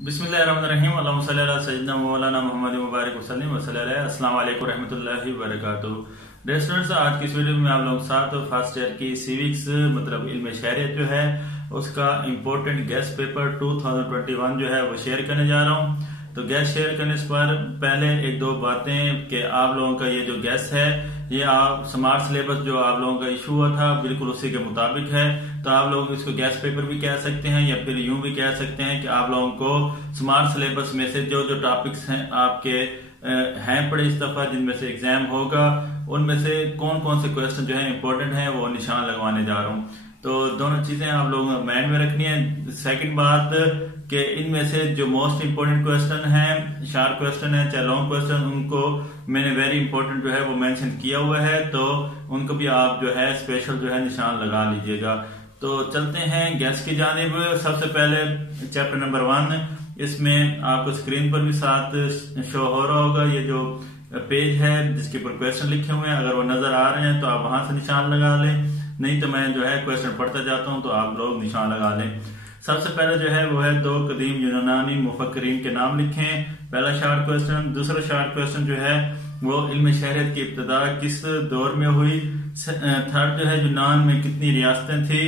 बिस्मिल्लाहिर्रहमानिर्रहीम अल्लाहुम्मा सल्ली अला सय्यिदना मौलाना मुहम्मद मुबारक वसल्लम वसल्लम। अस्सलाम वालेकुम रहमतुल्लाहि व बरकातुहू। डियर स्टूडेंट्स, आज की इस वीडियो में आप लोगों के साथ फर्स्ट ईयर की सिविक्स मतलब इल्म शहरियत जो है उसका इम्पोर्टेंट गेस्ट पेपर 2021 जो है वो शेयर करने जा रहा हूँ। तो गेस्ट शेयर करने पर पहले एक दो बातें कि आप लोगों का ये जो गेस्ट है ये आप स्मार्ट सिलेबस जो आप लोगों का इशू हुआ था बिल्कुल उसी के मुताबिक है। तो आप लोग इसको गेस्ट पेपर भी कह सकते हैं या फिर यूं भी कह सकते हैं कि आप लोगों को स्मार्ट सिलेबस में से जो जो टॉपिक्स हैं आपके हैं पड़े इस दफा जिनमें से एग्जाम होगा उनमें से कौन कौन से क्वेश्चन जो है इंपॉर्टेंट है वो निशान लगवाने जा रहा हूँ। तो दोनों चीजें आप लोगों को माइंड में रखनी है। सेकंड बात कि इनमें से जो मोस्ट इंपोर्टेंट क्वेश्चन है शार्प क्वेश्चन है चाहे लॉन्ग क्वेश्चन उनको मैंने वेरी इंपॉर्टेंट जो है वो मेंशन किया हुआ है, तो उनको भी आप जो है स्पेशल जो है निशान लगा लीजिएगा। तो चलते हैं गैस की जानिब। सबसे पहले चैप्टर नंबर 1, इसमें आपको स्क्रीन पर भी साथ शो हो रहा होगा ये जो पेज है जिसके ऊपर क्वेश्चन लिखे हुए हैं। अगर वो नजर आ रहे हैं तो आप वहां से निशान लगा लें, नहीं तो मैं जो है क्वेश्चन पढ़ता जाता हूं तो आप लोग निशान लगा लें। सबसे पहले जो है वो है दो कदीम यूनानी मुफक्करीन के नाम लिखें, पहला शार्ट क्वेश्चन। दूसरा शार्ट क्वेश्चन जो है वो इल्म शहरियत की इब्तिदा किस दौर में हुई। थर्ड जो है यूनान में कितनी रियासतें थी।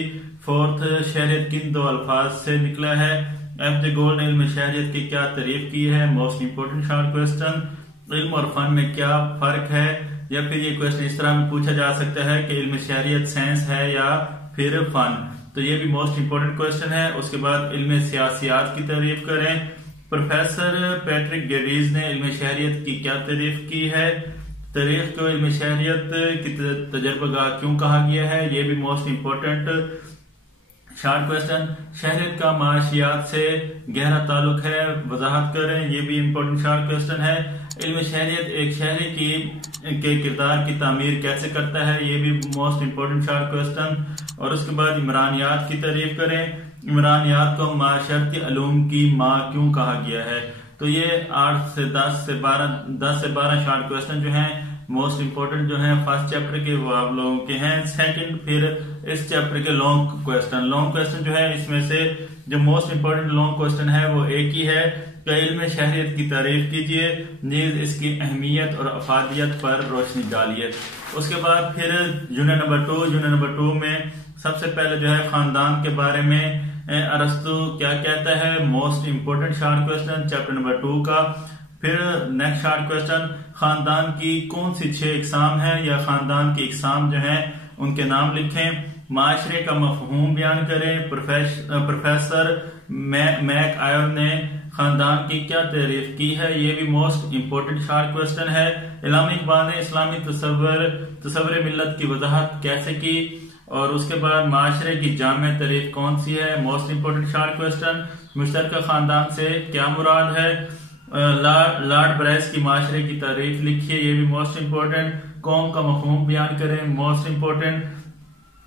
फोर्थ, शहरियत किन दो अल्फाज से निकला है। एफ द गोल्ड ने इल्म शहरियत की क्या तारीफ की है, मोस्ट इंपोर्टेंट शार्ट क्वेश्चन। इल्म और फन में क्या फर्क है, या फिर ये क्वेश्चन इस तरह में पूछा जा सकता है कि इल्म शहरियत साइंस है या फिर फन, तो ये भी मोस्ट इंपोर्टेंट क्वेश्चन है। उसके बाद इल्म सियासियात की तारीफ करें। प्रोफेसर पैट्रिक गेरीज ने इल्म शहरियत की क्या तारीफ की है। तारीख को इल्म शहरियत की तजर्बागाह क्यों कहा गया है, ये भी मोस्ट इंपोर्टेंट शार्ट क्वेश्चन। शहरियत का माशियात से गहरा ताल्लुक है, वजाहत करें, ये भी इंपॉर्टेंट शार्ट क्वेश्चन है। इल्म शहरियत एक शहरी के किरदार की तामीर कैसे करता है, ये भी मोस्ट इंपोर्टेंट शार्ट क्वेश्चन। और उसके बाद इमरानियात की तारीफ करें। इमरानियात को माशरती अलूम की माँ क्यों कहा गया है। तो ये 8 से 10 से 12 शार्ट क्वेश्चन जो हैं मोस्ट इंपोर्टेंट जो है फर्स्ट चैप्टर के वो आप लोगों के हैं। सेकंड, फिर इस चैप्टर के लॉन्ग क्वेश्चन जो है इसमें से जो मोस्ट इंपोर्टेंट लॉन्ग क्वेश्चन है वो एक ही है कि इल्म शहरियत की तारीफ कीजिए, नीज इसकी अहमियत और अफादियत पर रोशनी डालिए। उसके बाद फिर यूनिट नंबर 2 में सबसे पहले जो है खानदान के बारे में अरस्तु क्या कहता है, most important short question chapter number 2 का। फिर नेक्स्ट शार्ट क्वेश्चन, खानदान की कौन सी 6 इकसाम है या खानदान की इकसाम जो है उनके नाम लिखें। माशरे का मफहूम बयान करें। प्रोफेसर मैक आयर ने खानदान की क्या तारीफ की है, ये भी मोस्ट इंपोर्टेंट शार्ट क्वेश्चन है। इलामी इकबाल ने इस्लामी तसव्वुर मिल्लत की वजाहत कैसे की। और उसके बाद माशरे की जामे तारीफ कौन सी है, मोस्ट इंपोर्टेंट शार्ट क्वेश्चन। मुश्तरका खानदान से क्या मुराद है। लॉर्ड ब्राइस की माशरे की तारीफ लिखिए, ये भी मोस्ट इंपोर्टेंट। कौम का मफहूम बयान करें, मोस्ट इंपोर्टेंट।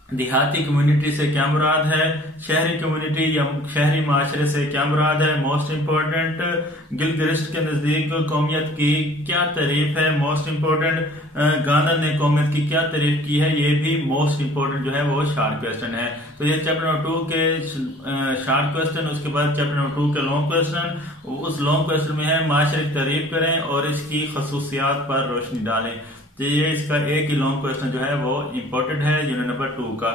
देहाती कम्युनिटी से क्या मुराद है। शहरी कम्युनिटी या शहरी माशरे से क्या मुराद है, मोस्ट इंपोर्टेंट। गिलगिरिस्ट के नजदीक कौमियत की क्या तारीफ है, मोस्ट इंपोर्टेंट। गांधी ने कौमियत की क्या तारीफ की है, ये भी मोस्ट इंपोर्टेंट जो है वो शार्ट क्वेश्चन है। तो ये चैप्टर नंबर 2 के शार्ट क्वेश्चन। उसके बाद चैप्टर नंबर 2 के लॉन्ग क्वेश्चन। उस लॉन्ग क्वेश्चन में है माशरे की तारीफ करें और इसकी खसूसियात पर रोशनी डालें। तो ये इसका एक ही लॉन्ग क्वेश्चन जो है वो इम्पोर्टेंट है यूनिट नंबर 2 का।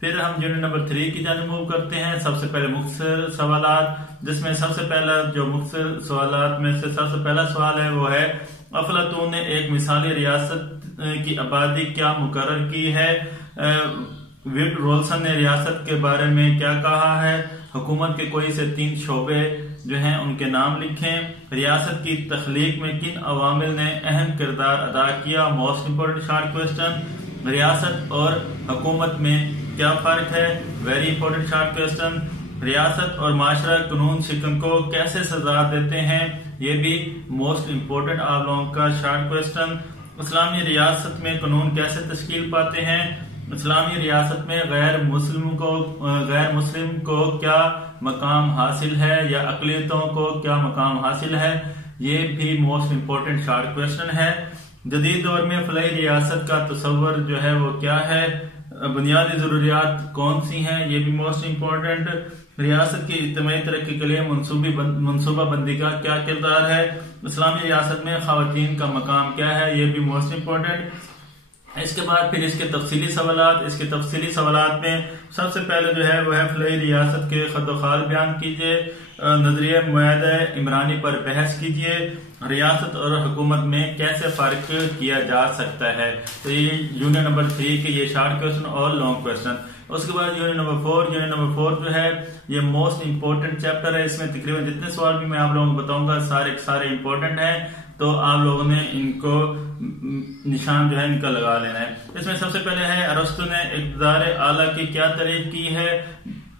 फिर हम यूनिट नंबर 3 की जानिब मूव करते हैं। सबसे पहले मुख्तसर सवालात, जिसमें सबसे पहला जो मुख्तसर सवालात में से सबसे पहला सवाल है वो है अफलातून ने एक मिसाली रियासत की आबादी क्या मुकर्रर की है। विट रोल्सन ने रियासत के बारे में क्या कहा है। हुकूमत के कोई से 3 शोबे जो हैं उनके नाम लिखें। रियासत की तख्लीक में किन अवामिल ने अहम किरदार अदा किया, मोस्ट इंपोर्टेंट शार्ट क्वेश्चन। रियासत और हुकूमत में क्या फर्क है, वेरी इंपोर्टेंट शार्ट क्वेश्चन। रियासत और माशरा कानून शिकन को कैसे सजा देते हैं, ये भी मोस्ट इंपोर्टेंट आप लोगों का शार्ट क्वेश्चन। इस्लामी रियासत में कानून कैसे तश्कील पाते हैं। इस्लामी रियासत में गैर मुस्लिम को क्या मकाम हासिल है या अकलियतों को क्या मकाम हासिल है, ये भी मोस्ट इंपोर्टेंट शार्ट क्वेश्चन है। जदीद दौर में फलाई रियासत का तस्वर जो है वो क्या है। बुनियादी जरूरियात कौन सी हैं, ये भी मोस्ट इंपोर्टेंट। रियासत की इज्तिमाई तरक्की के लिए मनसूबा बंदी का क्या किरदार है, इस्लामी रियासत में खवातीन का मकाम क्या है, ये भी मोस्ट इम्पोर्टेंट। इसके बाद फिर इसके तफसीली सवालात में सबसे पहले जो है वह है फलाही रियासत के खदोखाल बयान कीजिए, नजरिया मुआहदा इमरानी पर बहस कीजिए, रियासत और हुकूमत में कैसे फर्क किया जा सकता है। तो ये यूनिट नंबर 3 के ये शॉर्ट क्वेश्चन और लॉन्ग क्वेश्चन। उसके बाद यूनिट नंबर 4 जो है ये मोस्ट इंपोर्टेंट चैप्टर है। इसमें तकरीबन जितने सवाल भी मैं आप लोगों को बताऊंगा सारे इंपॉर्टेंट हैं, तो आप लोगों ने इनको निशान जो है इनका लगा लेना है। इसमें सबसे पहले है अरस्तु ने इक़्तिदार आला की क्या तारीफ की है।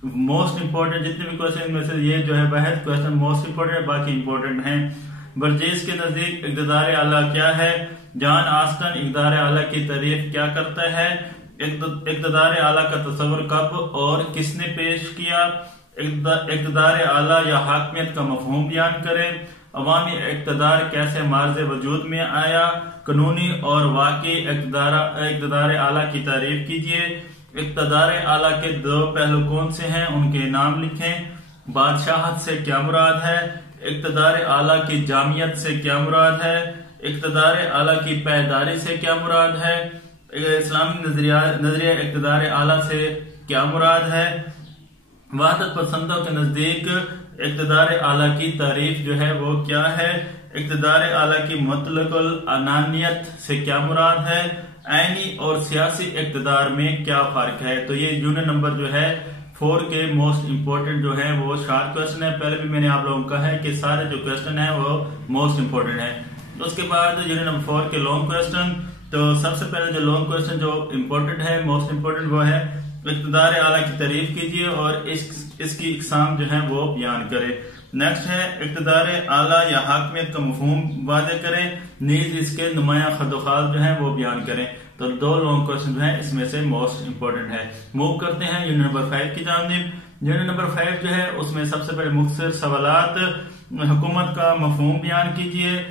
मोस्ट इंपोर्टेंट जितने भी क्वेश्चन में से ये जो है वह क्वेश्चन मोस्ट इंपोर्टेंट है, बाकी इंपोर्टेंट हैं। बर्जेस के नजदीक इक़्तिदार आला क्या है। जॉन ऑस्टन इक़्तिदार आला की तारीफ क्या करता है। इक़्तिदार आला का तस्वर कब और किसने पेश किया। इक़्तिदार आला या हाकमियत का मफहूम बयान करें। अवामी इक़्तिदार कैसे मार्ज़ वजूद में आया। कानूनी और वाकई इक़्तिदार आला की तारीफ कीजिए। इक़्तिदार आला के 2 पहलू कौन से हैं, उनके नाम लिखें। बादशाहत से क्या मुराद है। इक़्तिदार आला की जामियत से क्या मुराद है। इक़्तिदार आला की पायदारी से क्या मुराद है। इस्लामी नजरिया इक़्तिदार आला से क्या मुराद है। वहदत पसंदों के नजदीक इक़्तिदार आला की तारीफ जो है वो क्या है। इक़्तिदार आला की मुतलकुल अनानियत से क्या मुराद है। आईनी और सियासी इक़्तिदार में क्या फर्क है। तो ये यूनिट नंबर जो है 4 के मोस्ट इंपोर्टेंट जो है वो शॉर्ट क्वेश्चन है। पहले भी मैंने आप लोगों को कहा है कि सारे जो क्वेश्चन है वो मोस्ट इंपोर्टेंट है। उसके बाद यूनिट नंबर 4 के लॉन्ग क्वेश्चन। तो सबसे पहले जो लॉन्ग क्वेश्चन जो इम्पोर्टेंट है, मोस्ट इम्पोर्टेंट, वो है इक़्तिदार आला की तारीफ कीजिए और इसकी इक़साम जो है वो बयान करें। नेक्स्ट है इक़्तिदार आला या हाकमियत का मफहूम वाज़ेह करें, नीज इसके नुमाया खदोखाल जो है वो बयान करें। तो 2 लॉन्ग क्वेश्चन जो है इसमें से मोस्ट इम्पोर्टेंट है। मूव करते हैं यूनिट नंबर 5 की जानिब। यूनिट नंबर 5 जो है उसमें सबसे पहले मुख्तसर सवालात। हुकूमत का मफहूम बयान कीजिए।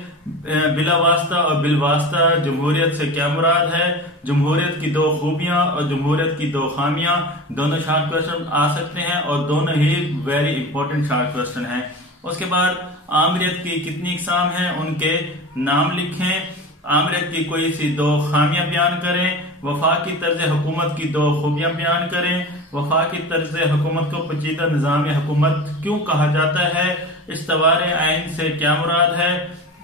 बिला वास्ता और बिल वास्ता जमहूरियत से क्या मुराद है। जमहूरियत की 2 खूबियां और जमहूरियत की 2 खामियां, दोनों शॉर्ट क्वेश्चन आ सकते हैं और दोनों ही वेरी इंपॉर्टेंट शॉर्ट क्वेश्चन हैं। उसके बाद आमरीत की कितनी इक़साम हैं, उनके नाम लिखें। आमरीत की कोई सी 2 खामियां बयान करें। वफाकी तर्ज हुकूमत की 2 खूबियां बयान करें। वफाकी तर्ज हुकूमत को पेचीदा निज़ाम हुकूमत क्यों कहा जाता है। इस्तवार आइन से क्या मुराद है।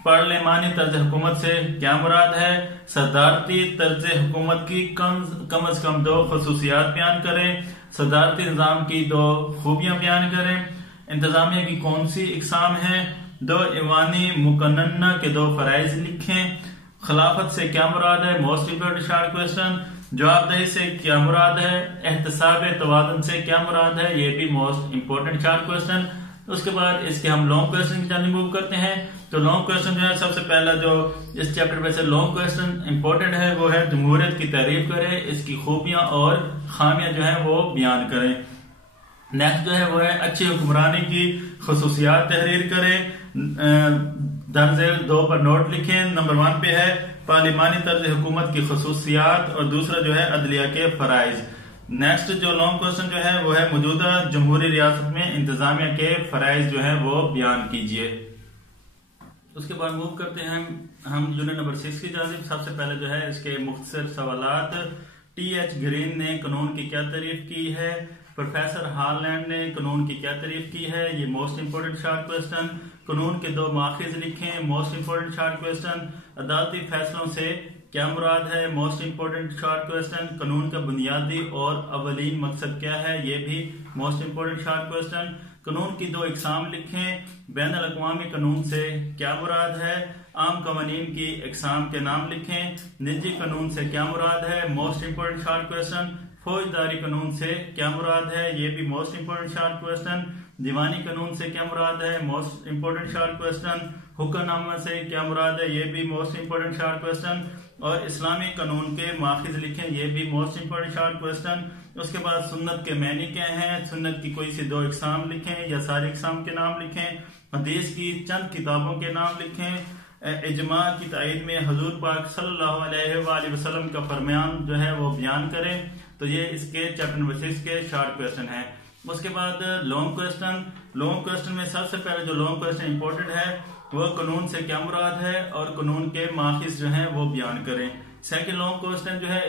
पार्लिमानी तर्ज हुकूमत से क्या मुराद है। सदारती तर्ज हुकूमत की कम अज कम 2 खसूसियात बयान करें। सदारती निज़ाम की 2 खूबियां बयान करें। इंतजामिया की कौन सी इक़साम है। 2 ईवानी मुकन्नना के 2 फराइज लिखें। खिलाफत से क्या मुराद है, मोस्ट इंपोर्टेंट शॉर्ट क्वेश्चन। जवाबदेही से क्या मुराद है। एहतसाब तवाज़ुन से क्या मुराद है, ये भी मोस्ट इंपोर्टेंट शॉर्ट क्वेश्चन। उसके बाद इसके हम लॉन्ग क्वेश्चन की जानिब मूव करते हैं। तो लॉन्ग क्वेश्चन जो है सबसे पहला जो इस चैप्टर में से लॉन्ग क्वेश्चन इंपॉर्टेंट है वो है जमहूरियत की तारीफ करें, इसकी खूबियां और खामियां जो है वो बयान करें। नेक्स्ट जो है वो है अच्छी हुक्मरानी की खसूसियात तहरीर करें। दर्जे 2 पर नोट लिखें। नंबर 1 पे है पार्लिमानी तर्ज हुकूमत की खसूसियात और दूसरा जो है अदलिया के फराइज। नेक्स्ट जो लॉन्ग क्वेश्चन जो है वो है मौजूदा जमहूरी रियासत में इंतजामिया के फराइज जो है वो बयान कीजिए। उसके बाद मूव करते हैं हम यूनिट नंबर 6 की जानिब। सबसे पहले जो है इसके मुख्तसर सवालात। T.H. ग्रीन ने कानून की क्या तारीफ की है। प्रोफेसर हालैंड ने कानून की क्या तारीफ की है, ये मोस्ट इंपोर्टेंट शॉर्ट क्वेश्चन। कानून के 2 माखिज लिखें, मोस्ट इंपोर्टेंट शॉर्ट क्वेश्चन। अदालती फैसलों से क्या मुराद है, मोस्ट इंपोर्टेंट शॉर्ट क्वेश्चन। कानून का बुनियादी और अवलीन मकसद क्या है, ये भी मोस्ट इंपोर्टेंट शॉर्ट क्वेश्चन। कानून की 2 इक़साम लिखें। बैन अल-अक़वामी कानून से क्या मुराद है। आम कवानीन की इक़साम के नाम लिखें। निजी कानून से क्या मुराद है, मोस्ट इंपोर्टेंट शॉर्ट क्वेश्चन। फौजदारी कानून से क्या मुराद है, ये भी मोस्ट इंपोर्टेंट शॉर्ट क्वेश्चन। दीवानी कानून से क्या मुराद है, most important short question. Hukamnama से क्या मुराद है, ये भी मोस्ट इंपोर्टेंट शॉर्ट क्वेश्चन। और इस्लामी कानून के माखिज लिखें, ये भी मोस्ट इंपोर्टेंट शॉर्ट क्वेश्चन। उसके बाद सुन्नत के मैनी क्या हैं, सुन्नत की कोई सी 2 इक़साम लिखें या सारी इक़साम के नाम लिखें। हदीस की चंद किताबों के नाम लिखें। इजमा की तायीद में हुजूर पाक सल्लल्लाहु अलैहि वसल्लम का फरमान जो है वो बयान करें। तो ये इसके चैप्टर नंबर 6 के शॉर्ट क्वेश्चन है। उसके बाद लॉन्ग क्वेश्चन में सबसे पहले जो लॉन्ग क्वेश्चन इंपॉर्टेंट है वो कानून से क्या मुराद है और कानून के माखिज जो है वो बयान करें। सेकंड लॉन्ग क्वेश्चन जो है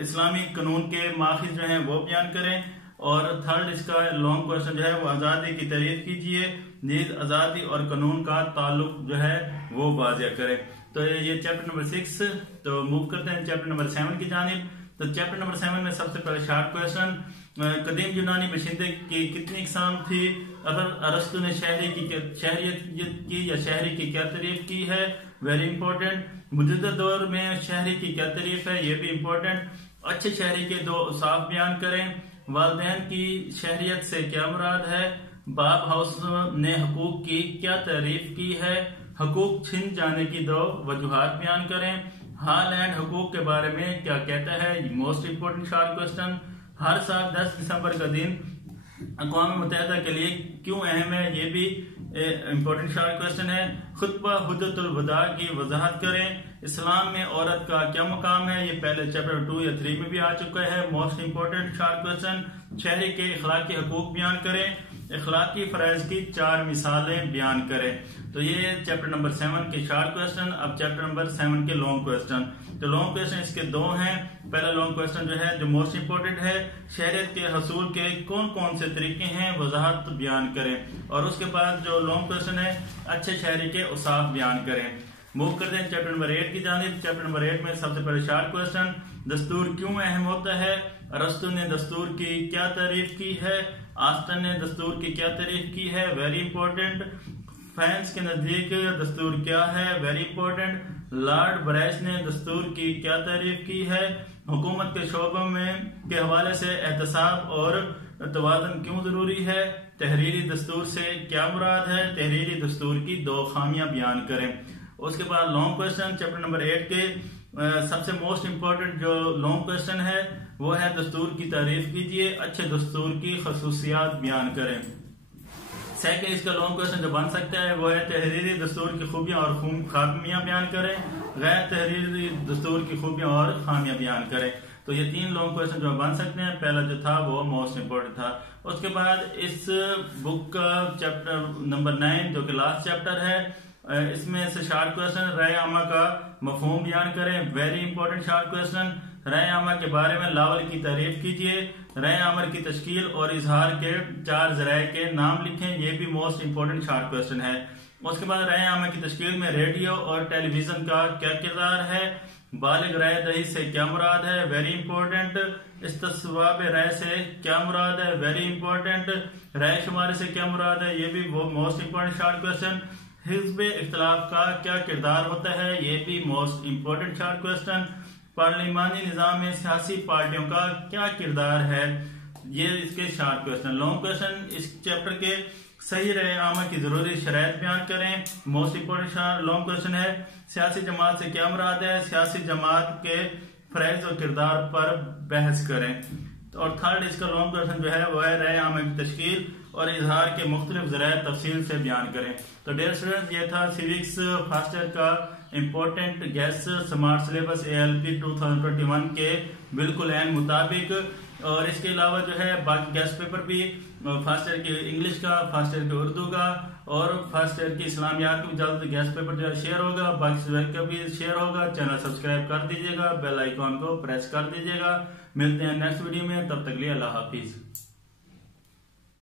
इस्लामी कानून के माखिज जो है वो बयान करें। और थर्ड इसका लॉन्ग क्वेश्चन जो है वो आजादी की तारीफ कीजिए, नीज आजादी और कानून का ताल्लुक जो है वो वाज़िया करें। तो ये चैप्टर नंबर 6। तो मूव करते हैं चैप्टर नंबर 7 की जानिब। तो चैप्टर नंबर 7 में सबसे पहले शॉर्ट क्वेश्चन, कदीम यूनानी बशिंदे की कितनी इकसाम थी? अगर अरस्तु ने शहरियत की या शहरी की क्या तारीफ की है? Very important. मौजूदा दौर में शहरी की क्या तारीफ है? ये भी इंपॉर्टेंट। अच्छे शहरी के दो औसाफ बयान करें। वालिदैन की शहरियत से क्या मुराद है? बाब हाउस ने हकूक की क्या तारीफ की है? हकूक छिन जाने की दो वजूहात बयान करें। हाल एंड हकूक के बारे में क्या कहता है? Most important short question. हर साल 10 दिसंबर का दिन अक़वाम मुत्तहिदा के लिए क्यों अहम है? ये भी इंपॉर्टेंट शॉर्ट क्वेश्चन है। खुतबा हुज्जतुल वदा की वजाहत करें। इस्लाम में औरत का क्या मुकाम है? ये पहले चैप्टर 2 या 3 में भी आ चुका है। Most important short question. शहरी के इखलाकी हकूक बयान करें। इखलाकी फराइज की 4 मिसालें बयान करें। तो ये चैप्टर नंबर 7 के शॉर्ट क्वेश्चन। अब चैप्टर नंबर 7 के लॉन्ग क्वेश्चन। तो लॉन्ग क्वेश्चन इसके 2 हैं। पहला लॉन्ग क्वेश्चन जो है जो मोस्ट इंपोर्टेंट है, शहरियत के हसूल के कौन कौन से तरीके हैं वजाहत बयान करें। और उसके बाद जो लॉन्ग क्वेश्चन है अच्छे शहरी के औसाफ बयान करें। मूव करते हैं चैप्टर नंबर 8 की जानिब। चैप्टर नंबर 8 में सबसे पहले शॉर्ट क्वेश्चन, दस्तूर क्यों अहम होता है? अरस्तु ने दस्तूर की क्या तारीफ की है? आस्टन ने दस्तूर की क्या तारीफ की है? Very important. फ्रांस के नजदीक दस्तूर क्या है? Very important. लॉर्ड ब्राइस ने दस्तूर की क्या तारीफ की है? हुकूमत के शोबों में के हवाले से एहतसाब और तवाज़ुन क्यों जरूरी है? तहरीरी दस्तूर से क्या मुराद है? तहरीरी दस्तूर की 2 खामियां बयान करें। उसके बाद लॉन्ग क्वेश्चन चैप्टर नंबर 8 के सबसे मोस्ट इंपॉर्टेंट जो लॉन्ग क्वेश्चन है वो है दस्तूर की तारीफ कीजिए, अच्छे दस्तूर की खसूसियात बयान करें। सेकंड इसका लॉन्ग क्वेश्चन जो बन सकता है वो है तहरीरी दस्तूर की खूबियां और खामियां बयान करें। गैर तहरीरी दस्तूर की खूबियां और खामियां बयान करें। तो ये 3 लॉन्ग क्वेश्चन जो बन सकते हैं। पहला जो था वो मोस्ट इंपोर्टेंट था। उसके बाद इस बुक का चैप्टर नंबर 9 जो कि लास्ट चैप्टर है, इसमें से शॉर्ट क्वेश्चन राय आमा का मफहूम बयान करें। Very important short question. राय आमा के बारे में लावल की तारीफ कीजिए। राय आमर की तश्कील और इजहार के 4 जराये के नाम लिखें। ये भी मोस्ट इंपोर्टेंट शॉर्ट क्वेश्चन है। उसके बाद राय आमा की तश्कील में रेडियो और टेलीविजन का क्या किरदार है? बालिग राय दही से क्या मुराद है? Very important. इस्तिस्वाब राय से क्या मुराद है? Very important. राय शुमारी से क्या मुराद है? ये भी वो मोस्ट इंपोर्टेंट शॉर्ट क्वेश्चन। हिज़्ब इख्तिलाफ का क्या किरदार होता है? ये भी मोस्ट इंपोर्टेंट शॉर्ट क्वेश्चन। पार्लिमानी निजाम में सियासी पार्टियों का क्या किरदार है? ये इसके शॉर्ट क्वेश्चन। लॉन्ग क्वेश्चन इस चैप्टर के सही राय आमा की जरूरी शरायत बयान करें। मोस्ट इंपोर्टेंट लॉन्ग क्वेश्चन है सियासी जमात से क्या मुराद है? सियासी जमात के फरज़ और किरदार पर बहस करें। और थर्ड इसका लॉन्ग क्वेश्चन जो है वो है राय आमा की तश्कील और इजहार के मुख्तलिफ ज़राए तफसील से बयान करें। तो डियर स्टूडेंट्स, ये था सिविक्स फर्स्ट ईयर का important guess smart syllabus ALP 2021 के बिल्कुल एन मुताबिक। और इसके अलावा जो है बाकी गेस्ट पेपर भी फर्स्ट ईयर के इंग्लिश का, फर्स्ट ईयर के उर्दू का और फर्स्ट ईयर की इस्लामियात का जल्द गेस्ट पेपर जो है शेयर होगा। बाकी सब्जेक्ट का भी शेयर होगा। चैनल सब्सक्राइब कर दीजिएगा, बेल आइकॉन को प्रेस कर दीजिएगा। मिलते हैं नेक्स्ट वीडियो में, तब तक लिए अल्लाह हाफिज।